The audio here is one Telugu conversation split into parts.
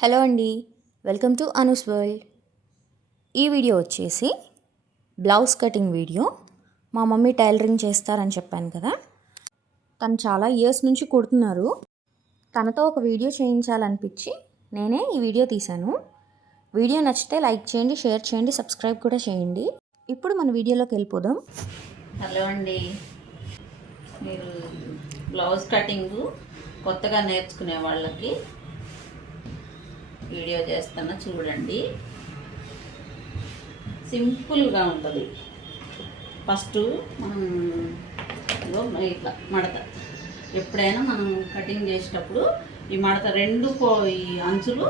హలో అండి. Welcome to Anu's world. ఈ వీడియో వచ్చేసి బ్లౌజ్ కటింగ్ వీడియో. మా మమ్మీ టైలరింగ్ చేస్తారని చెప్పాను కదా. తను చాలా ఇయర్స్ నుంచి కుడుతున్నారు. తనతో ఒక వీడియో చేయించాలనిపించి నేనే ఈ వీడియో తీశాను. వీడియో నచ్చితే లైక్ చేయండి షేర్ చేయండి సబ్స్క్రైబ్ కూడా చేయండి. ఇప్పుడు మన వీడియోలోకి వెళ్ళిపోదాం. హలో అండి. మీరు బ్లౌజ్ కటింగ్ కొత్తగా నేర్చుకునే వాళ్ళకి వీడియో చేస్తున్నా చూడండి. సింపుల్గా ఉంటుంది. ఫస్ట్ మనం ఇట్లా మడత. ఎప్పుడైనా మనం కటింగ్ చేసేటప్పుడు ఈ మడత రెండు పో ఈ అంచులు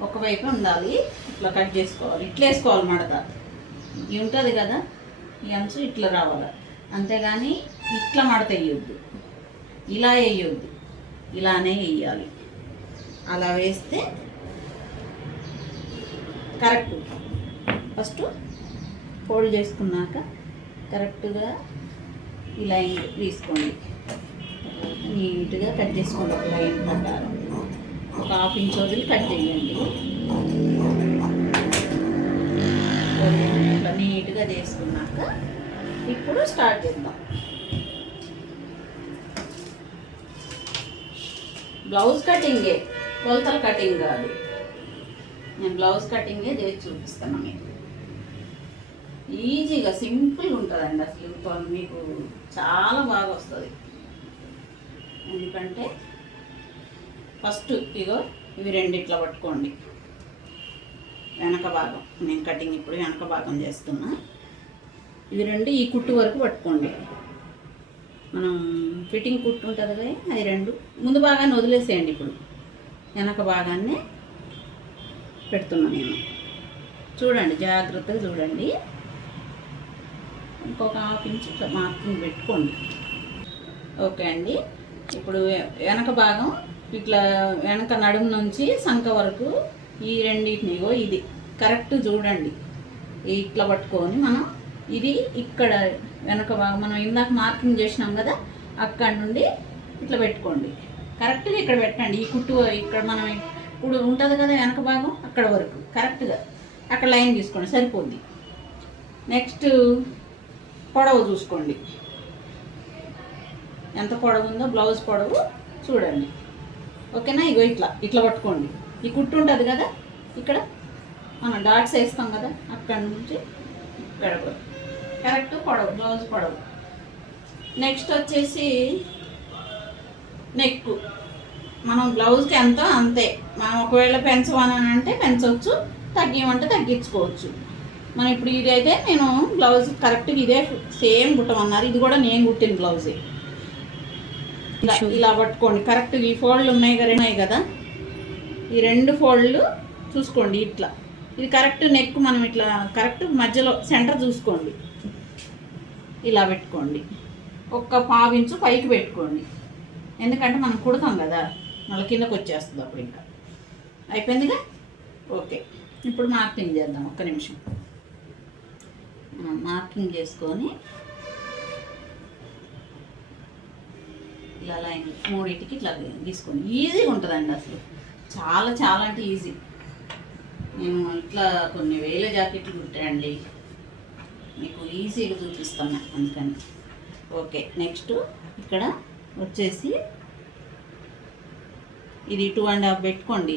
ఒకవైపు ఉండాలి. ఇట్లా కట్ చేసుకోవాలి. ఇట్లా వేసుకోవాలి మడత. ఇది ఉంటుంది కదా? ఈ అంచు ఇట్లా రావాలి. అంతేగాని ఇట్లా మడత వేయొద్దు. ఇలా వేయొద్దు. ఇలానే వేయాలి. అలా వేస్తే కరెక్ట్. ఫస్ట్ ఫోల్డ్ చేసుకున్నాక కరెక్ట్గా ఈ లైన్ తీసుకోండి. నీట్గా కట్ చేసుకోండి ఒక లైన్ ప్రకారం. ఒక హాఫ్ ఇంచ్ వదిలి కట్ చేయండి. ఇట్లా నీట్గా చేసుకున్నాక ఇప్పుడు స్టార్ట్ చేద్దాం. బ్లౌజ్ కటింగే. కొలతల కటింగ్ కాదు. నేను బ్లౌజ్ కటింగే చేసి చూపిస్తాను మీకు. ఈజీగా సింపుల్ ఉంటుందండి అసలు మీకు. చాలా బాగా వస్తుంది. ఎందుకంటే ఫస్ట్ ఇగో ఇవి రెండిట్లా పట్టుకోండి. వెనక భాగం. నేను కటింగ్ ఇప్పుడు వెనక భాగం చేస్తున్నా. ఇవి రెండు ఈ కుట్టు వరకు పట్టుకోండి. మనం ఫిట్టింగ్ కుట్టు ఉంటుంది కదా అది రెండు. ముందు భాగాన్ని వదిలేసేయండి ఇప్పుడు. వెనక భాగాన్ని పెడుతున్నా నేను. చూడండి జాగ్రత్తగా చూడండి. ఇంకొక హాఫ్ ఇంచ్ మార్కింగ్ పెట్టుకోండి. ఓకే అండి. ఇప్పుడు వెనక భాగం ఇట్లా వెనక నడుము నుంచి సంఖ వరకు ఈ రెండింటిని ఇది. కరెక్ట్ చూడండి. ఇట్లా పట్టుకొని మనం ఇది ఇక్కడ వెనక భాగం మనం ఇందాక మార్కింగ్ చేసినాం కదా అక్కడ నుండి ఇట్లా పెట్టుకోండి. కరెక్ట్గా ఇక్కడ పెట్టండి. ఈ కుట్టు ఇక్కడ మనం ఇప్పుడు ఉంటుంది కదా వెనక భాగం అక్కడ వరకు. కరెక్ట్గా. అక్కడ లైన్ తీసుకోండి. సరిపోద్ది. నెక్స్ట్ పొడవు చూసుకోండి. ఎంత పొడవు ఉందో బ్లౌజ్ పొడవు చూడండి. ఓకేనా? ఇగో ఇట్లా. ఇట్లా పట్టుకోండి. ఈ కుట్టు ఉంటుంది కదా? ఇక్కడ మనం డాట్స్ వేస్తాం కదా? అక్కడ నుంచి ఇక్కడ కరెక్ట్ పొడవు బ్లౌజ్ పొడవు. నెక్స్ట్ వచ్చేసి నెక్ మనం బ్లౌజ్కి ఎంతో అంతే. మనం ఒకవేళ పెంచమని అంటే పెంచవచ్చు తగ్గిమంటే తగ్గించుకోవచ్చు. మనం ఇప్పుడు ఇది అయితే నేను బ్లౌజ్ కరెక్ట్గా ఇదే సేమ్ కుట్టమన్నారు ఇది కూడా నేను కుట్టిన బ్లౌజే. ఇలా ఇలా పట్టుకోండి. కరెక్ట్ ఈ ఫోల్డ్లు ఉన్నాయి కదా ఉన్నాయి కదా? ఈ రెండు ఫోల్డ్లు చూసుకోండి ఇట్లా. ఇది కరెక్ట్ నెక్ మనం ఇట్లా కరెక్ట్ మధ్యలో సెంటర్ చూసుకోండి. ఇలా పెట్టుకోండి. ఒక్క పావించు పైకి పెట్టుకోండి. ఎందుకంటే మనం కుడతాం కదా. మళ్ళీ కిందకు వచ్చేస్తుంది అప్పుడు ఇంకా. అయిపోయిందిగా? ఓకే. ఇప్పుడు మార్కింగ్ చేద్దాం ఒక్క నిమిషం. మార్కింగ్ చేసుకొని ఇలా లైన్ మూడింటికి ఇట్లా తీసుకొని ఈజీగా ఉంటుందండి అసలు. చాలా చాలా అంటే ఈజీ. నేను ఇట్లా కొన్ని వేల జాకెట్లు కుట్టానండి. మీకు ఈజీగా చూపిస్తాను అందుకని. ఓకే నెక్స్ట్ ఇక్కడ వచ్చేసి ఇది టూ అండ్ హాఫ్ పెట్టుకోండి.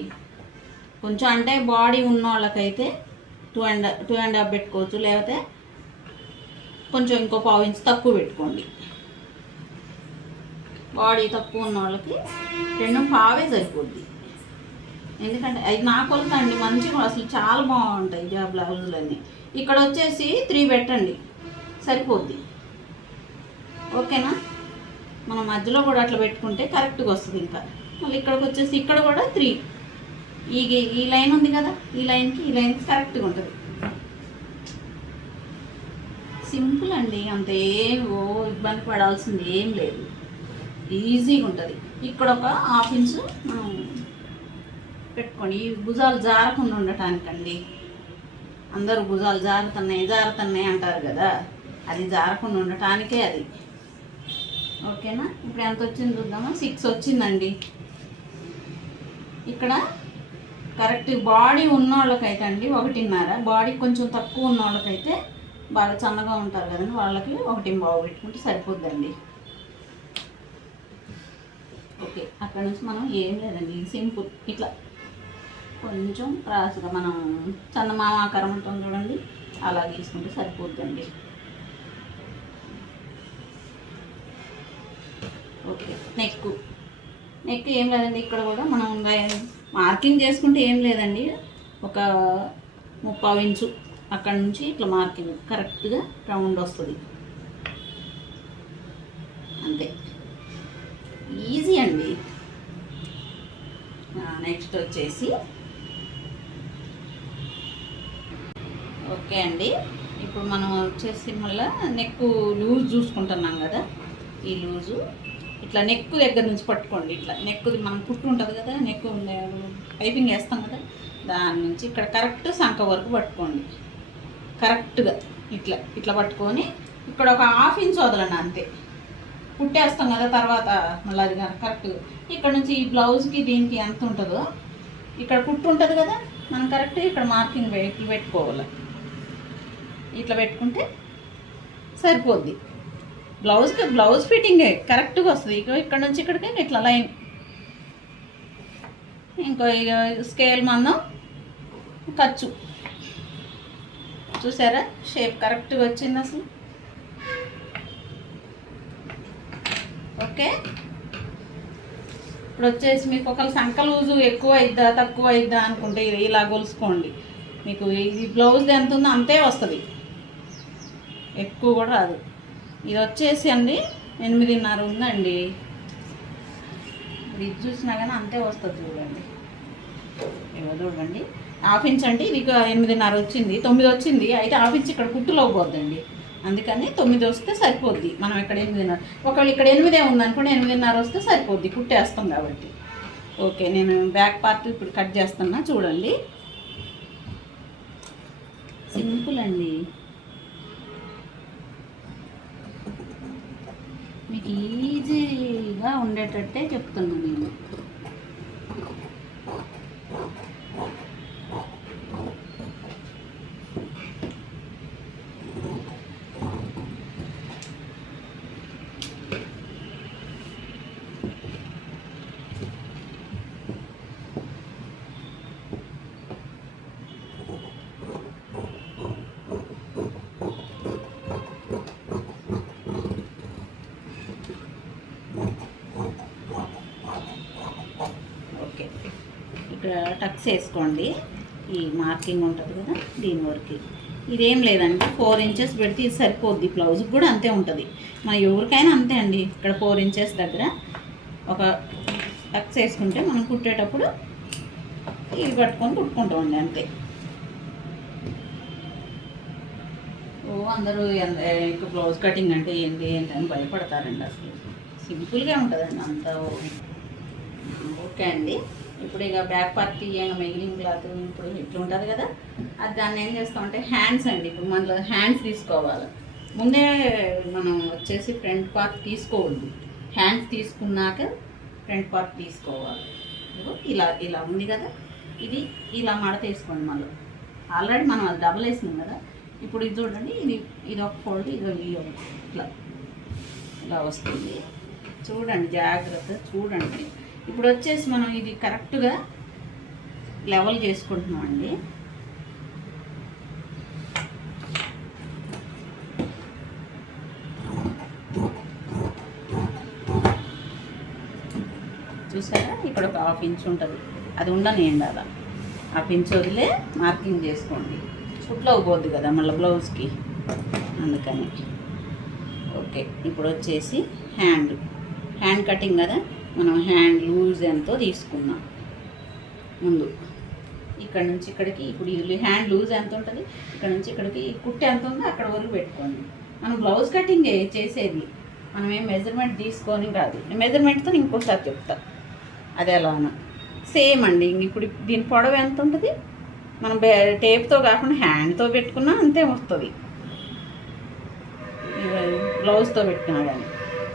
కొంచెం అంటే బాడీ ఉన్న వాళ్ళకైతే two and two and half పెట్టుకోవచ్చు. లేకపోతే కొంచెం ఇంకో పావు ఇంచు తక్కువ పెట్టుకోండి. బాడీ తక్కువ ఉన్న వాళ్ళకి రెండు పావే సరిపోద్ది. ఎందుకంటే అది నా కొలత అండి మంచిగా అసలు చాలా బాగుంటాయి జా బ్లౌజులన్నీ. ఇక్కడ వచ్చేసి త్రీ పెట్టండి. సరిపోద్ది. ఓకేనా? మనం మధ్యలో కూడా అట్లా పెట్టుకుంటే కరెక్ట్గా వస్తుంది ఇంకా. మళ్ళీ ఇక్కడికి వచ్చేసి ఇక్కడ కూడా త్రీ ఈ ఈ లైన్ ఉంది కదా? ఈ లైన్కి ఈ లైన్కి కరెక్ట్గా ఉంటుంది. సింపుల్ అండి అంత ఏవో ఇబ్బంది పడాల్సింది ఏం లేదు. ఈజీగా ఉంటుంది. ఇక్కడ ఒక హాఫ్ ఇంచు మనం పెట్టుకోండి ఈ భుజాలు జారకుండా ఉండటానికండి. అందరూ భుజాలు జారుతున్నాయి జారుతున్నాయి అంటారు కదా? అది జారకుండా ఉండటానికే అది. ఓకేనా? ఇప్పుడు ఎంత వచ్చింది చూద్దామా? సిక్స్ వచ్చిందండి. ఇక్కడ కరెక్ట్ బాడీ ఉన్న వాళ్ళకైతే అండి ఒకటిన్నర. బాడీ కొంచెం తక్కువ ఉన్న వాళ్ళకైతే బాగా సన్నగా ఉంటారు కదండి. వాళ్ళకి ఒకటి బాగు పెట్టుకుంటే సరిపోద్దండి. ఓకే అక్కడ నుంచి మనం ఏం లేదండి. సింపుల్ ఇట్లా కొంచెం రాసుగా మనం చందమామ ఆకారం ఉంటుంది చూడండి. అలా తీసుకుంటే సరిపోద్దండి. నెక్ నెక్ ఏం లేదండి ఇక్కడ కూడా మనం మార్కింగ్ చేసుకుంటే ఏం లేదండి. ఒక ముప్పావు ఇంచు అక్కడ నుంచి ఇట్లా మార్కింగ్ కరెక్ట్గా రౌండ్ వస్తుంది. అంతే. ఈజీ అండి. నెక్స్ట్ వచ్చేసి ఓకే అండి. ఇప్పుడు మనం వచ్చేసి మళ్ళీ నెక్ లూజ్ చూసుకుంటున్నాం కదా. ఈ లూజు ఇట్లా నెక్కు దగ్గర నుంచి పట్టుకోండి ఇట్లా నెక్కు మనం కుట్టు ఉంటుంది కదా నెక్కు పైపింగ్ వేస్తాం కదా దాని నుంచి ఇక్కడ కరెక్ట్ సంఖ వరకు పట్టుకోండి. కరెక్ట్గా ఇట్లా ఇట్లా పట్టుకొని ఇక్కడ ఒక హాఫ్ ఇంచ్ వదలండి అంతే. కుట్టేస్తాం కదా తర్వాత మళ్ళీ అది కరెక్ట్. ఇక్కడ నుంచి ఈ బ్లౌజ్కి దీనికి ఎంత ఉంటుందో ఇక్కడ కుట్టు ఉంటుంది కదా మనం కరెక్ట్ ఇక్కడ మార్కింగ్ ఇట్లా పెట్టుకోవాలి. ఇట్లా పెట్టుకుంటే సరిపోద్ది. బ్లౌజ్కి బ్లౌజ్ ఫిట్టింగే. కరెక్ట్గా వస్తుంది. ఇక ఇక్కడ నుంచి ఇక్కడికి ఇట్లా లైన్. ఇంకో ఇక స్కేల్ మందం ఖర్చు. చూసారా? షేప్ కరెక్ట్గా వచ్చింది అసలు. ఓకే. ఇప్పుడు వచ్చేసి మీకు ఒకవేళ సంక లూజు ఎక్కువ అయిద్దా తక్కువ అయిద్దా అనుకుంటే ఇది ఇలా గొలుసుకోండి మీకు ఇది బ్లౌజ్ ఎంత ఉందో అంతే వస్తుంది. ఎక్కువ కూడా రాదు. ఇది వచ్చేసి అండి ఎనిమిదిన్నర ఉందండి. ఇది చూసినా కానీ అంతే వస్తుంది చూడండి. ఇవ్వ చూడండి. హాఫ్ ఇంచ్ అంటే ఇది ఎనిమిదిన్నర వచ్చింది తొమ్మిది వచ్చింది అయితే హాఫ్ ఇంచ్ ఇక్కడ కుట్టులో పోద్దండి. అందుకని తొమ్మిది వస్తే సరిపోద్ది మనం ఇక్కడ ఎనిమిదిన్నర ఒకవేళ ఇక్కడ ఎనిమిదే ఉందనుకోండి ఎనిమిదిన్నర వస్తే సరిపోద్ది కుట్టేస్తాం కాబట్టి. ఓకే నేను బ్యాక్ పార్ట్ ఇప్పుడు కట్ చేస్తున్నా చూడండి. సింపుల్ అండి. మీకు ఈజీగా ఉండేటట్టే చెప్తున్నాను నేను ఓకే ఇక్కడ టక్స్ వేసుకోండి. ఈ మార్కింగ్ ఉంటుంది కదా దీని వరకు. ఇదేం లేదండి ఫోర్ ఇంచెస్ పెడితే ఇది సరిపోద్ది. బ్లౌజ్కి కూడా అంతే ఉంటుంది. మన ఎవరికైనా అంతే అండి ఇక్కడ ఫోర్ ఇంచెస్ దగ్గర. ఒక టక్స్ వేసుకుంటే మనం కుట్టేటప్పుడు ఇది పట్టుకొని కుట్టుకుంటామండి అంతే. ఓ అందరూ ఎంత- ఇంకా బ్లౌజ్ కటింగ్ అంటే ఏంటి ఏంటి అని భయపడతారండి అసలు. సింపుల్గా ఉంటుందండి అంత ఓకే అండి. ఇప్పుడు ఇక బ్యాక్ పార్ట్ తీయంగా మిగిలిన క్లాత్ ఇప్పుడు ఇట్లా ఉంటుంది కదా అది దాన్ని ఏం చేస్తామంటే హ్యాండ్స్ అండి. ఇప్పుడు మనలో హ్యాండ్స్ తీసుకోవాలి. ముందే మనం వచ్చేసి ఫ్రంట్ పార్ట్ తీసుకోవద్దు హ్యాండ్స్ తీసుకున్నాక ఫ్రంట్ పార్ట్ తీసుకోవాలి. ఇదిగో ఇలా ఇలా ఉంది కదా ఇది ఇలా మడత వేసుకోండి మళ్ళీ. ఆల్రెడీ మనం అది డబుల్ వేసినాం కదా ఇప్పుడు ఇది చూడండి ఇది ఇది ఒక ఫోల్డ్ ఇది ఇది ఇట్లా ఇలా వస్తుంది. చూడండి జాగ్రత్త చూడండి. ఇప్పుడు వచ్చేసి మనం ఇది కరెక్ట్గా లెవెల్ చేసుకుంటున్నాం అండి చూసారా? ఇక్కడ ఒక హాఫ్ ఇంచ్ ఉంటుంది. అది ఉండనియండి అలా హాఫ్ ఇంచ్ వదిలే మార్కింగ్ చేసుకోండి. ఫుట్లో పోద్ది కదా మళ్ళీ బ్లౌజ్కి. అందుకని. ఓకే ఇప్పుడు వచ్చేసి హ్యాండ్. హ్యాండ్ కటింగ్ కదా? మనం హ్యాండ్ లూజ్ ఎంతో తీసుకుందాం. ముందు ఇక్కడ నుంచి ఇక్కడికి ఇప్పుడు హ్యాండ్ లూజ్ ఎంత ఉంటుంది? ఇక్కడ నుంచి ఇక్కడికి కుట్టు ఎంత ఉందో అక్కడ వరకు పెట్టుకోండి. మనం బ్లౌజ్ కటింగ్ చేసేది? మనం ఏం మెజర్మెంట్ తీసుకొని కాదు. మెజర్మెంట్తో ఇంకోసారి చెప్తా. అది ఎలానో. సేమ్ అండి. ఇంక ఇప్పుడు దీని పొడవు ఎంత ఉంటుంది? మనం బే- టేప్తో కాకుండా హ్యాండ్తో పెట్టుకున్నా అంతే వస్తుంది. బ్లౌజ్తో పెట్టినా కానీ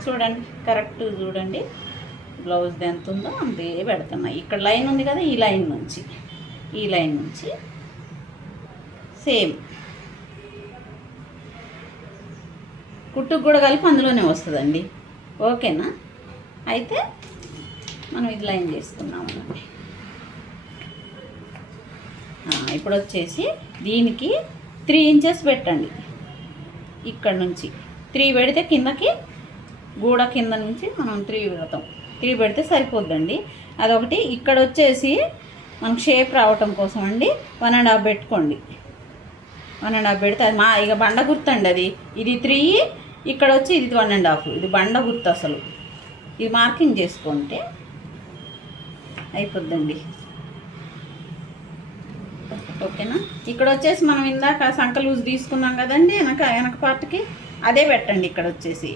చూడండి. కరెక్ట్ చూడండి. బ్లౌజ్ ఎంత ఉందో అంతే పెడుతున్నా. ఇక్కడ లైన్ ఉంది కదా ఈ లైన్ నుంచి. ఈ లైన్ నుంచి సేమ్. కుట్టుకు కూడా కలిపి అందులోనే వస్తుందండి. ఓకేనా? అయితే మనం ఇది లైన్ చేసుకున్నాము ఇప్పుడు వచ్చేసి దీనికి త్రీ ఇంచెస్ పెట్టండి. ఇక్కడ నుంచి. త్రీ పెడితే కిందకి గూడ కింద నుంచి మనం త్రీ పెడతాం త్రీ పెడితే సరిపోద్దండి. అదొకటి. ఇక్కడ వచ్చేసి మనకు షేప్ రావటం కోసం అండి. వన్ అండ్ హాఫ్ పెట్టుకోండి. వన్ అండ్ హాఫ్ పెడితే అది మా ఇక బండ గుర్తు అండి అది. ఇది త్రీ ఇక్కడ వచ్చి ఇది వన్ అండ్ హాఫ్. ఇది బండ గుర్తు అసలు. ఇది మార్కింగ్ చేసుకుంటే అయిపోద్దండి. ఓకేనా? ఇక్కడ వచ్చేసి మనం ఇందాక సంక లూజ్ తీసుకున్నాం కదండి వెనక వెనక పార్ట్కి. అదే పెట్టండి ఇక్కడ వచ్చేసి.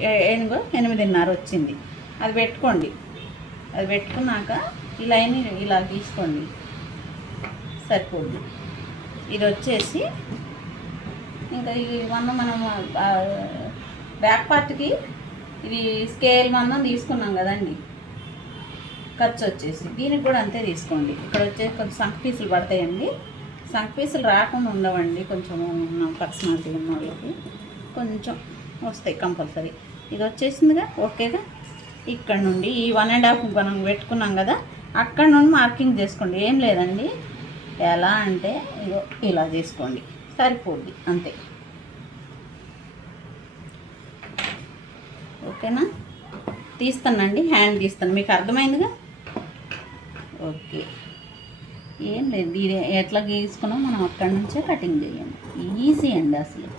ఎనిమిదిన్నర వచ్చింది. అది పెట్టుకోండి. అది పెట్టుకున్నాక ఈ లైన్ ఇలా తీసుకోండి. సరిపోద్ది ఇది వచ్చేసి ఇంకా ఇది మొన్న మనం బ్యాక్ పార్ట్కి ఇది స్కేల్ మందం తీసుకున్నాం కదండి. ఖర్చు వచ్చేసి. దీనికి కూడా అంతే తీసుకోండి. ఇక్కడ వచ్చేసి కొంచెం సంక్ పీసులు పడతాయండి. సంక్ పీసులు రాకుండా ఉండవండి. కొంచెం పర్సనాలిటీ ఉన్న వాళ్ళకి కొంచెం వస్తాయి కంపల్సరీ. ఇది వచ్చేసిందిగా? ఓకేగా? ఇక్కడ నుండి ఈ వన్ అండ్ హాఫ్ మనం పెట్టుకున్నాం కదా అక్కడ నుండి మార్కింగ్ చేసుకోండి. ఏం లేదండి. ఎలా అంటే ఇలా చేసుకోండి సరిపోద్ది అంతే. ఓకేనా? తీస్తానండి హ్యాండ్ తీస్తాను మీకు అర్థమైందిగా? ఓకే. ఏం లేదు ఇది ఎట్లా గీసుకున్నా? మనం అక్కడి నుంచే కటింగ్ చేయండి. ఈజీ అండి అసలు.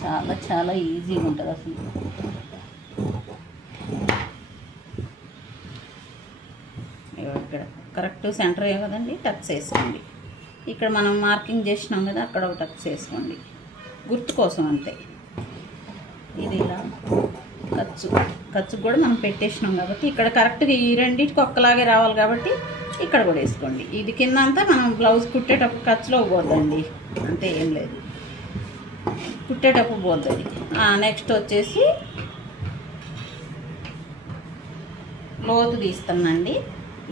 చాలా చాలా ఈజీగా ఉంటుంది అసలు ఇగో ఇక్కడ కరెక్ట్ సెంటర్ కదండి? టచ్ చేసుకోండి. ఇక్కడ మనం మార్కింగ్ చేసినాం కదా అక్కడ ఒక టచ్ చేసుకోండి. గుర్తు కోసం అంతే. ఇది ఇలా ఖర్చు ఖర్చు కూడా మనం పెట్టేసినాం కాబట్టి ఇక్కడ కరెక్ట్గా ఈ రెండింటికి ఒక్కలాగే రావాలి కాబట్టి ఇక్కడ కూడా వేసుకోండి. ఇది కింద అంతా మనం బ్లౌజ్ కుట్టేటప్పుడు ఖర్చులో పోద్దండి. అంతే ఏం లేదు. కుట్టేటప్పుడు పోతుంది నెక్స్ట్ వచ్చేసి లోతు తీస్తానండి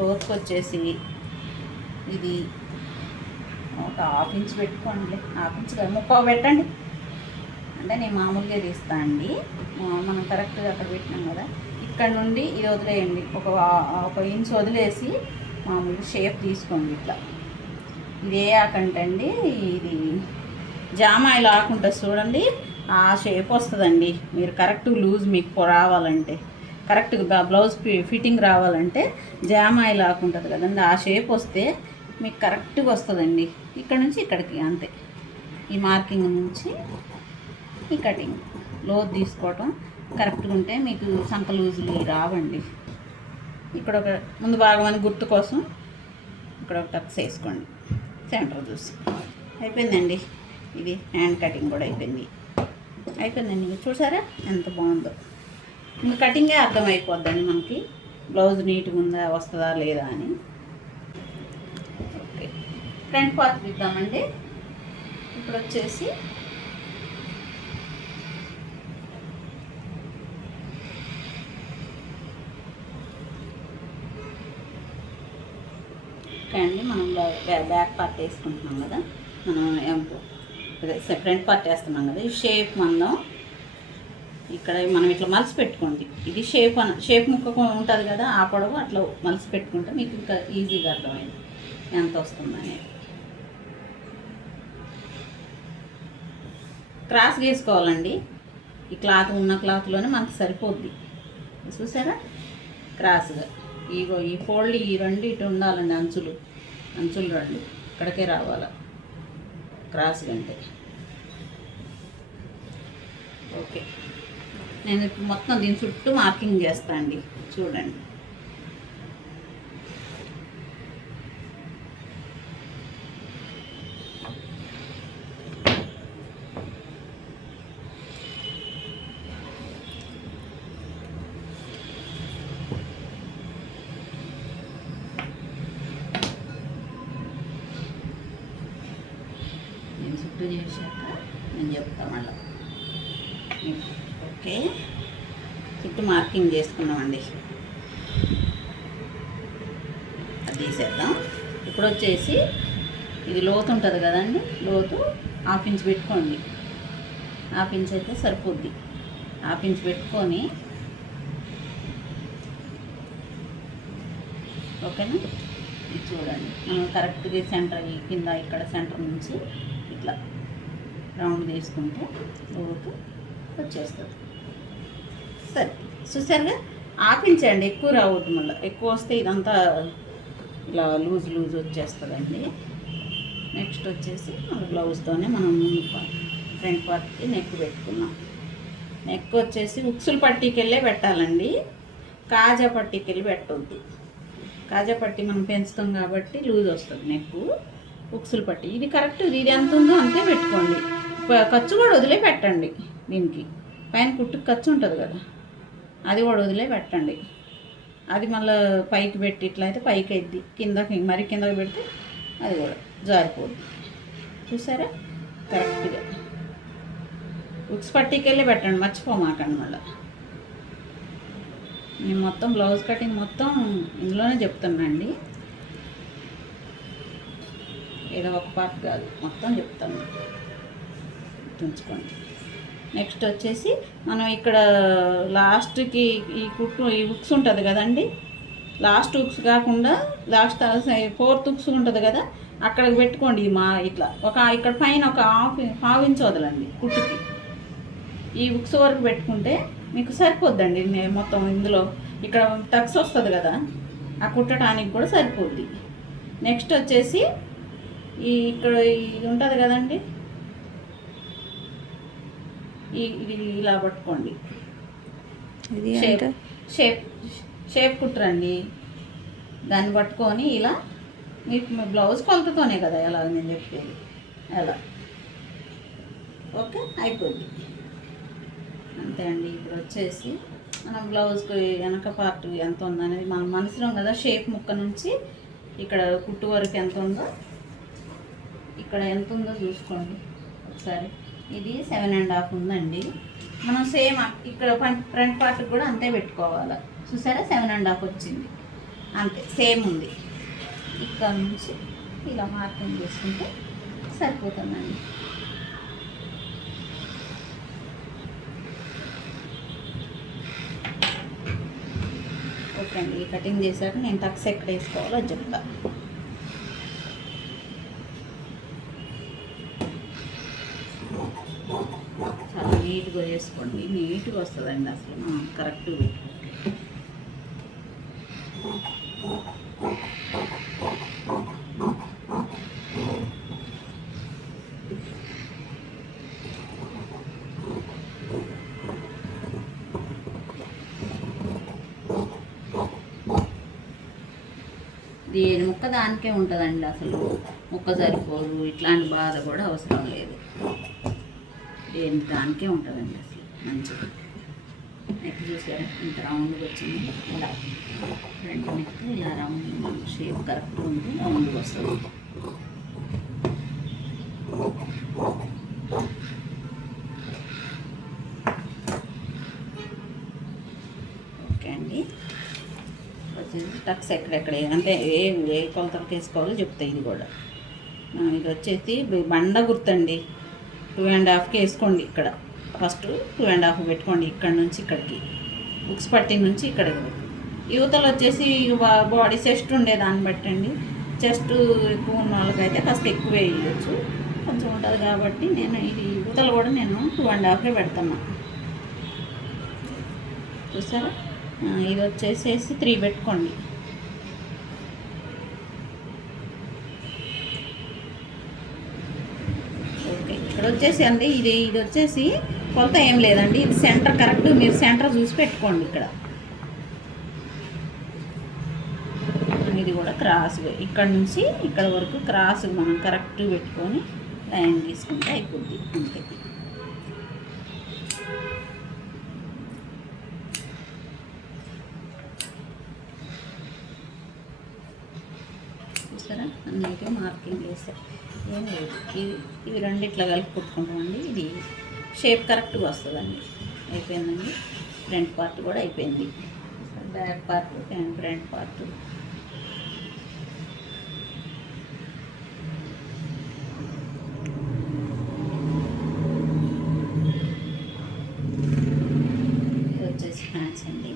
లోతుకు వచ్చేసి ఇది ఒక హాఫ్ ఇంచ్ పెట్టుకోండి. హాఫ్ ఇంచ్ కాదు పెట్టండి. అంటే నేను మామూలుగా తీస్తా అండి. మనం కరెక్ట్గా అక్కడ పెట్టినాం కదా. ఇక్కడ నుండి ఇది వదిలేయండి. ఒక ఒక ఇంచ్ వదిలేసి మామూలుగా షేప్ తీసుకోండి ఇట్లా. ఇది ఏ ఇది జామాయిలు ఆకుంటుంది చూడండి. ఆ షేప్ వస్తుందండి. మీరు కరెక్ట్ లూజ్ మీకు రావాలంటే. కరెక్ట్గా బ్లౌజ్ ఫి- ఫిట్టింగ్ రావాలంటే జామాయిల్ ఆకుంటుంది కదండి. ఆ షేప్ వస్తే మీకు కరెక్ట్గా వస్తుందండి. ఇక్కడ నుంచి ఇక్కడికి అంతే. ఈ మార్కింగ్ నుంచి ఈ కటింగ్. లో తీసుకోవటం కరెక్ట్గా ఉంటే మీకు సంక లూజులు రావండి. ఇక్కడ ఒక ముందు భాగం అని గుర్తు కోసం ఇక్కడ ఒక టక్స్ వేసుకోండి. సెంటర్ చూసి. అయిపోయిందండి. ఇది హ్యాండ్ కటింగ్ కూడా అయిపోయింది. అయిపోయిందండి. చూసారా? ఎంత బాగుందో. ఇంకా కటింగే అర్థమైపోద్దండి మనకి. బ్లౌజ్ నీట్గా ఉందా వస్తుందా లేదా అని. ఓకే. ఫ్రంట్ పార్ట్ ఇద్దామండి ఇప్పుడు వచ్చేసి అండి మనం బ్యాక్ పార్ట్ వేసుకుంటున్నాం కదా. మనం అదే ఫ్రంట్ పార్ట్ వేస్తున్నాం కదా. ఈ షేప్ మందం ఇక్కడ మనం ఇట్లా మలిసి పెట్టుకోండి. ఇది షేప్ అన షేప్ ముక్క ఉంటుంది కదా ఆ పొడవు అట్లా మలిసి పెట్టుకుంటే మీకు ఇంకా ఈజీగా అర్థమైంది. ఎంత వస్తుందనేది క్రాస్ వేసుకోవాలండి ఈ క్లాత్ ఉన్న క్లాత్లోనే మనకు సరిపోద్ది. చూసారా? క్రాస్గా. ఇగో ఈ ఫోల్డ్ ఈ రెండు ఇటు ఉండాలండి అంచులు. అంచులు రెండు. ఇక్కడికే రావాలి? క్రాస్ అంటే. ఓకే. నేను మొత్తం దీని చుట్టూ మార్కింగ్ చేస్తాను అండి చూడండి నేను చుట్టూ చేశాక నేను చెప్తా మళ్ళీ ఓకే చుట్టూ వేసుకున్నామండి అది తీసేద్దాం. ఇప్పుడు వచ్చేసి ఇది లోతు ఉంటుంది కదండి లోతు హాఫ్ ఇంచ్ పెట్టుకోండి. హాఫ్ ఇంచ్ అయితే సరిపోద్ది. హాఫ్ ఇంచ్ పెట్టుకొని ఓకేనా? ఇది చూడండి. మనం కరెక్ట్గా సెంటర్ కింద ఇక్కడ సెంటర్ నుంచి ఇట్లా రౌండ్ తీసుకుంటే లోతు వచ్చేస్తుంది. సరే. చూసారుగా? ఆపించండి ఎక్కువ రావద్దు మళ్ళీ. ఎక్కువ వస్తే ఇదంతా ఇలా లూజ్ లూజ్ వచ్చేస్తుందండి. నెక్స్ట్ వచ్చేసి మన బ్లౌజ్తోనే మనం ముందు ఫ్రంట్ పార్ట్కి నెక్ పెట్టుకున్నాం నెక్ వచ్చేసి ఉక్సులు పట్టికెళ్ళే పెట్టాలండి. కాజా పట్టికెళ్ళి పెట్టద్దు. కాజా పట్టి మనం పెంచుతాం కాబట్టి లూజ్ వస్తుంది నెక్ ఉక్సులు పట్టి. ఇది కరెక్ట్ ఇది ఎంత ఉందో అంతే పెట్టుకోండి. ప- ఖర్చు కూడా వదిలే పెట్టండి దీనికి. పైన కుట్టుకు ఖర్చు ఉంటుంది కదా. అది కూడా వదిలే పెట్టండి. అది మళ్ళీ పైకి పెట్టి ఇట్లా అయితే పైకి ఎద్ది కిందకి మరి కిందకి పెడితే అది కూడా జారిపోద్ది. చూసారా? కరెక్ట్గా. ఉక్స్ పట్టికెళ్ళి పెట్టండి మర్చిపోమాకండి మళ్ళీ. నేను మొత్తం బ్లౌజ్ కటింగ్ మొత్తం ఇందులోనే చెప్తానండి ఏదో ఒక పార్ట్ కాదు మొత్తం చెప్తాను. ఉంచుకోండి నెక్స్ట్ వచ్చేసి మనం ఇక్కడ లాస్ట్కి ఈ కుట్టు ఈ ఉక్స్ ఉంటుంది కదండి? లాస్ట్ ఉక్స్ కాకుండా లాస్ట్ ఫోర్త్ ఉక్స్ ఉంటుంది కదా? అక్కడికి పెట్టుకోండి మా ఇట్లా. ఒక ఇక్కడ పైన ఒక హాఫ్ హాఫ్ ఇంచ్ వదలండి కుట్టుకి. ఈ ఉక్స్ వరకు పెట్టుకుంటే మీకు సరిపోద్దండి నేను మొత్తం ఇందులో. ఇక్కడ టక్స్ వస్తుంది కదా? ఆ కుట్టడానికి కూడా సరిపోద్ది. నెక్స్ట్ వచ్చేసి ఈ ఇక్కడ ఇది ఉంటుంది కదండి? ఇది ఇలా పట్టుకోండి. ఇది షేప్ షేప్ షేప్ కుట్టరండి దాన్ని పట్టుకొని ఇలా మీకు మీ బ్లౌజ్ కొలతతోనే కదా ఎలా నేను చెప్పేది. ఎలా? ఓకే అయిపోద్ది అంతే అండి ఇప్పుడు వచ్చేసి మనం బ్లౌజ్కి వెనక పార్ట్ ఎంత ఉందనేది మనం మనసులో కదా షేప్ ముక్క నుంచి ఇక్కడ కుట్టు వరకు ఎంత ఉందో ఇక్కడ ఎంత ఉందో చూసుకోండి ఒకసారి. ఇది సెవెన్ అండ్ హాఫ్ ఉందండి. మనం సేమ్ ఇక్కడ ఫ్రంట్ పార్ట్ కూడా అంతే పెట్టుకోవాలి. చూసారా? సెవెన్ అండ్ హాఫ్ వచ్చింది. అంతే సేమ్ ఉంది. ఇక్కడ నుంచి ఇలా మార్కింగ్ చేసుకుంటే సరిపోతుందండి. ఓకే అండి ఈ కటింగ్ చేశాక నేను టక్స్ ఎక్కడ వేసుకోవాలో చెప్తాను చెప్తా చాలా నీట్గా వేసుకోండి. నీట్గా వస్తుందండి అసలు. మనం కరెక్ట్గా పెట్టుకుంటే దేని ముక్క దానికే ఉంటుందండి అసలు. ముక్క సరిపోదు. ఇట్లాంటి బాధ కూడా అవసరం లేదు. దేని దానికే ఉంటుందండి అసలు. మంచిగా నెక్ చూసారా? ఇంత రౌండ్గా వచ్చింది. ఇలా. రెండు నెక్ ఇలా రౌండ్ షేప్ కరెక్ట్ ఉంది రౌండ్గా వస్తుంది. ఓకే అండి. వచ్చేసి టక్స్ ఎక్కడెక్కడ అంటే ఏ ఏ కొలతలకు వేసుకోవాలో చెప్తాయి ఇది కూడా. ఇది వచ్చేసి బండ గుర్తండి. టూ అండ్ హాఫ్కి వేసుకోండి ఇక్కడ. ఫస్ట్ టూ అండ్ హాఫ్ పెట్టుకోండి ఇక్కడ నుంచి ఇక్కడికి. బుక్స్ పట్టి నుంచి ఇక్కడికి యువతలు వచ్చేసి బా- బాడీ చెస్ట్ ఉండే దాన్ని బట్టండి. చెస్ట్ ఎక్కువ ఉన్న వాళ్ళకైతే కాస్త ఎక్కువ వేయచ్చు. కొంచెం ఉంటుంది కాబట్టి నేను ఇది యువతలు కూడా నేను టూ అండ్ హాఫే పెడుతున్నా. చూసారా? ఇది వచ్చేసేసి త్రీ పెట్టుకోండి ఓకే ఇక్కడ వచ్చేసి అండి ఇది ఇది వచ్చేసి కొలత ఏం లేదండి ఇది సెంటర్ కరెక్ట్ మీరు సెంటర్ చూసి పెట్టుకోండి ఇక్కడ. ఇది కూడా క్రాస్ ఇక్కడ నుంచి ఇక్కడ వరకు క్రాస్ మనం కరెక్ట్ పెట్టుకొని లైన్ తీసుకుంటే అయిపోద్ది అంతే. చూసారా? అన్నిటికీ మార్కింగ్ వేసా ఏం లేదు. ఇవి ఇవి రెండు ఇట్లా కలిపి కుట్టుకుంటామండి. ఇది షేప్ కరెక్ట్గా వస్తుందండి. అయిపోయిందండి. ఫ్రంట్ పార్ట్ కూడా అయిపోయింది. Back part and front part. వచ్చేసి ఫ్యాన్స్ అండి.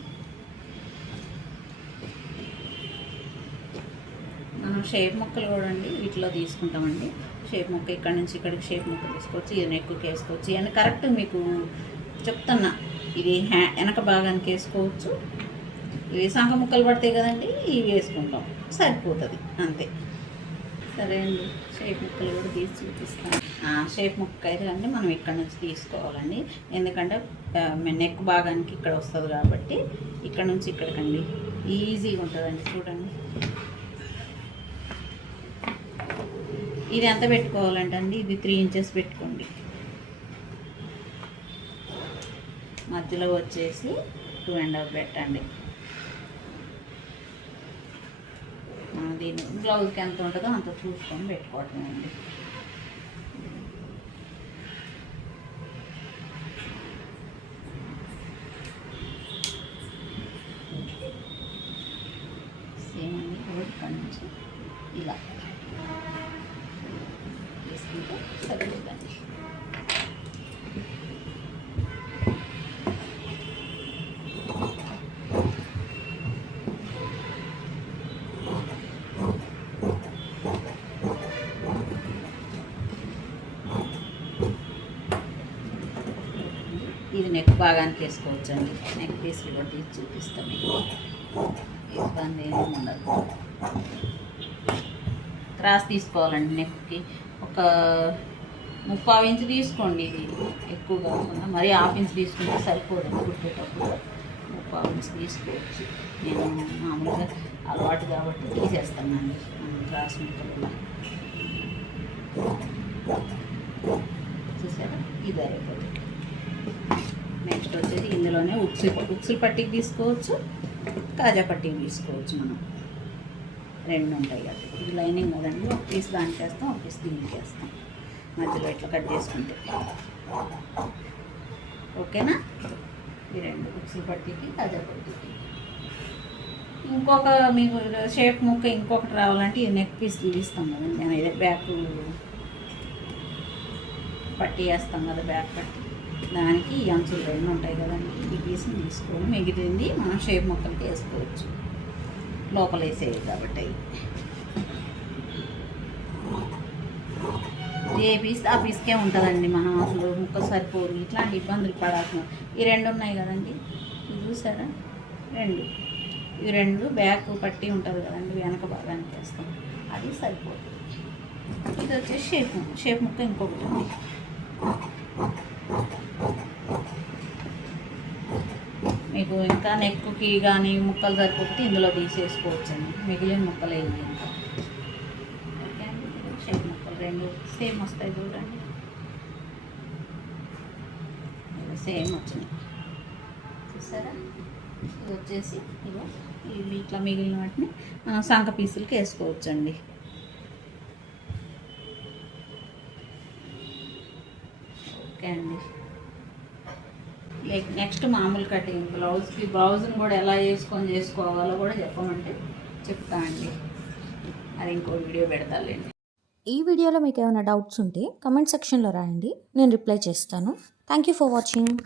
షేప్ ముక్కలు కూడా అండి వీటిలో తీసుకుంటామండి. షేప్ ముక్క ఇక్కడ నుంచి ఇక్కడికి షేప్ ముక్క తీసుకోవచ్చు ఇది నెక్కుకి వేసుకోవచ్చు. ఇవన్నీ కరెక్ట్ మీకు చెప్తున్నా ఇది హ్యా వెనక భాగానికి వేసుకోవచ్చు. ఇవి సంఖ ముక్కలు పడతాయి కదండి ఇవి వేసుకుంటాం. సరిపోతుంది అంతే. సరే అండి షేప్ ముక్కలు కూడా తీసి చూపిస్తాను. షేప్ ముక్క అయితే అండి మనం ఇక్కడ నుంచి తీసుకోవాలండి. ఎందుకంటే నెక్ భాగానికి ఇక్కడ వస్తుంది కాబట్టి ఇక్కడ నుంచి ఇక్కడికండి. ఈజీగా ఉంటుందండి చూడండి. ఇది ఎంత పెట్టుకోవాలంటే అండి ఇది త్రీ ఇంచెస్ పెట్టుకోండి. మధ్యలో వచ్చేసి టూ అండ్ హాఫ్ పెట్టండి. దీని బ్లౌజ్కి ఎంత ఉంటుందో అంత చూసుకొని పెట్టుకోవటం అండి. భాగానికి వేసుకోవచ్చు అండి నెక్ పీస్లు కొట్టి చూపిస్తాం మీకు. ఇబ్బంది ఏమి ఉండదు. క్రాస్ తీసుకోవాలండి నెక్కి ఒక ముప్పావు ఇంచు తీసుకోండి ఇది. ఎక్కువ కాకుండా మరీ హాఫ్ ఇంచ్ తీసుకుంటే సరిపోదండి కుట్టేటప్పుడు ముప్పావు ఇంచు తీసుకోవచ్చు. నేను మామూలుగా అలవాటు కాబట్టి తీసేస్తానండి. క్రాస్ ముక్కలు చూసారా? ఇది నెక్స్ట్ వచ్చేసి ఇందులోనే ఉక్సు ఉక్సులు పట్టీకి తీసుకోవచ్చు కాజా పట్టికి తీసుకోవచ్చు మనం. రెండు ఉంటాయి కదా ఇది లైనింగ్ కదండి ఒక పీస్ దానికి వేస్తాం ఒక పీస్ దీనికి వేస్తాం మధ్యలో ఇట్లా కట్ చేసుకుంటే. ఓకేనా? ఈ రెండు ఉక్సులు పట్టికి కాజా పట్టికి. ఇంకొక మీకు షేప్ ముక్క ఇంకొకటి రావాలంటే ఈ నెక్ పీస్ తీస్తాం కదండి. నేను ఇదే బ్యాక్ పట్టి వేస్తాం కదా బ్యాక్ పట్టి. దానికి ఈ అంచులు రెండు ఉంటాయి కదండి. ఈ పీస్ని తీసుకొని మిగిలింది మనం షేప్ మొక్కలకి వేసుకోవచ్చు. లోపల వేసేవి కాబట్టి. ఏ పీస్ ఆ పీస్కే ఉంటుందండి మనం అసలు ముక్క సరిపోరు ఇట్లాంటి ఇబ్బందులు పడాల్సిన ఈ రెండు ఉన్నాయి కదండి. ఇవి చూసారా? రెండు. ఇవి రెండు బ్యాక్ పట్టి ఉంటుంది కదండి. వెనక భాగానికి వేస్తాం. అది సరిపోతుంది. ఇది వచ్చేసి షేప్ షేప్ ముక్క ఇంకొకటి ఉంది. మీకు ఇంకా నెక్కుకి కానీ ముక్కలు సరిపోతే ఇందులో తీసేసుకోవచ్చండి. మిగిలిన ముక్కలు వేయండి ఇంకా ఓకే అండి. షేప్ ముక్కలు రెండు సేమ్ వస్తాయి చూడండి. సేమ్ వచ్చినాయి. చూసారా? ఇది వచ్చేసి ఇగో ఇవి ఇట్లా మిగిలిన వాటిని మనం సంక పీసులకి వేసుకోవచ్చండి. ఓకే అండి. నెక్స్ట్ మామూలు కటింగ్ బ్లౌజ్కి బ్లౌజ్ని కూడా ఎలా చేసుకొని చేసుకోవాలో కూడా చెప్పమంటే చెప్తా అండి. అది ఇంకో వీడియో పెడతాలేండి. ఈ వీడియోలో మీకు ఏమైనా డౌట్స్ ఉంటే కమెంట్ సెక్షన్లో రాయండి. నేను రిప్లై చేస్తాను. Thank you for watching